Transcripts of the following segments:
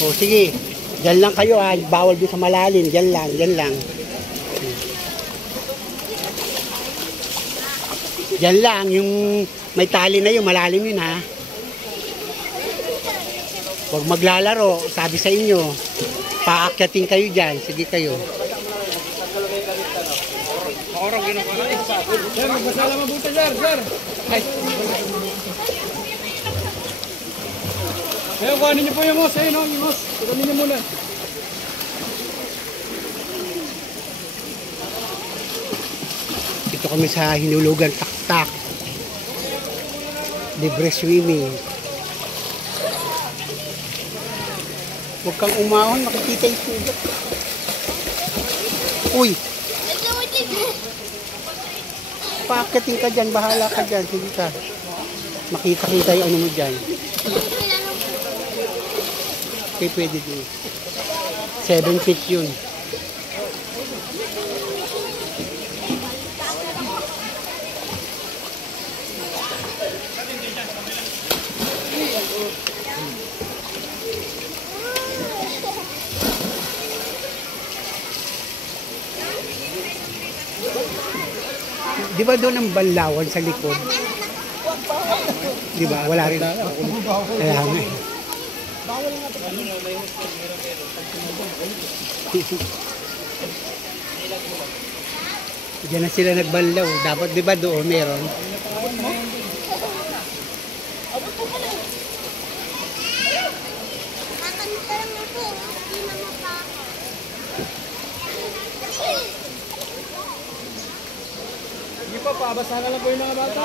O sige, dyan lang kayo ha. Bawal doon sa malalim. Dyan lang, dyan lang. Dyan lang, yung may tali na yun, malalim yun ha. Huwag maglalaro, sabi sa inyo. Paakyatin kayo dyan, sige kayo. Sir, magbasala mabuti, sir, sir. Ay. Kaya kuhanin niyo po yung hose, ayun o, yung hose. Kuhanin niyo muna. Dito kami sa Hinulugan Taktak. Libre swimming. Huwag kang umahon, makikita yung sugat. Uy! Paakyatin ka dyan, bahala ka dyan. Sige ka. Makita-kita yung ano mo dyan. Okay, pwede din. 7 feet yun. Di ba doon ang banlawan sa likod? Di ba? Wala rin. Kaya nga. Diyan na sila nagbanlaw. Dapat di ba doon meron? Hindi pa, paabasa na lang po yung mga bata.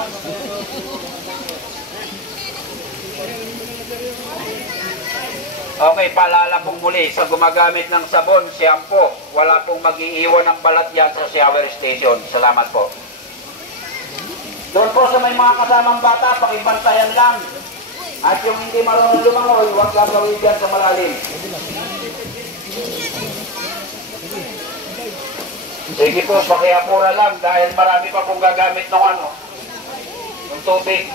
Okay, paalala pong muli sa gumagamit ng sabon, shampoo, wala pong mag-iiwan ng balat yan sa shower station. Salamat po. Doon po sa may mga kasamang bata, pakibantayan lang. At yung hindi marunong lumangoy, huwag gagawin dyan sa malalim. Sige po, pakiapura lang dahil marami pa pong gagamit ng ano, ng tubig.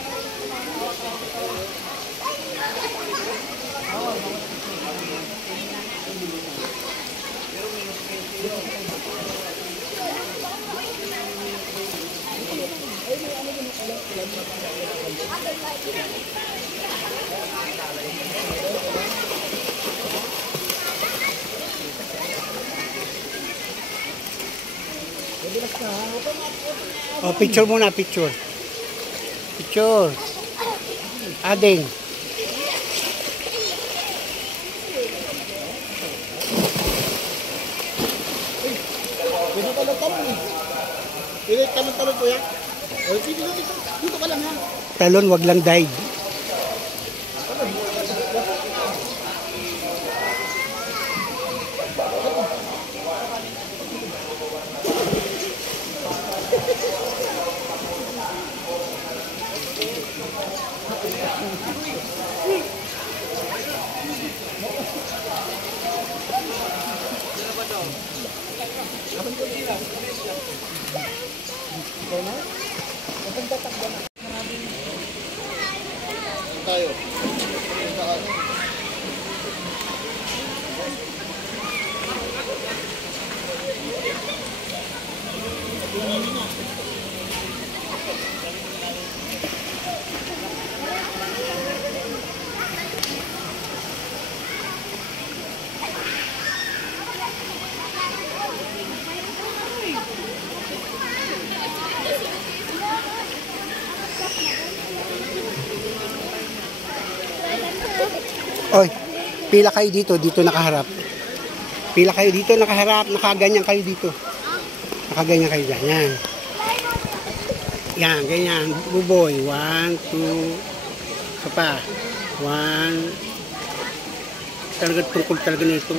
Oh, picture muna, picture. Picture. Ading. Pwede ka lang talon eh. Pwede ka lang talon po yan. Pwede lang dito. Dito ka lang ha. Talon, wag lang dive. Tayo. Oy, pila kayo dito, dito nakaharap. Pila kayo dito, nakaharap, nakaganyan kayo dito. Nakaganyan kayo dyan, yan. Yan, ganyan, buboy. 1, 2, isa pa. 1, talaga tungkol talaga nito.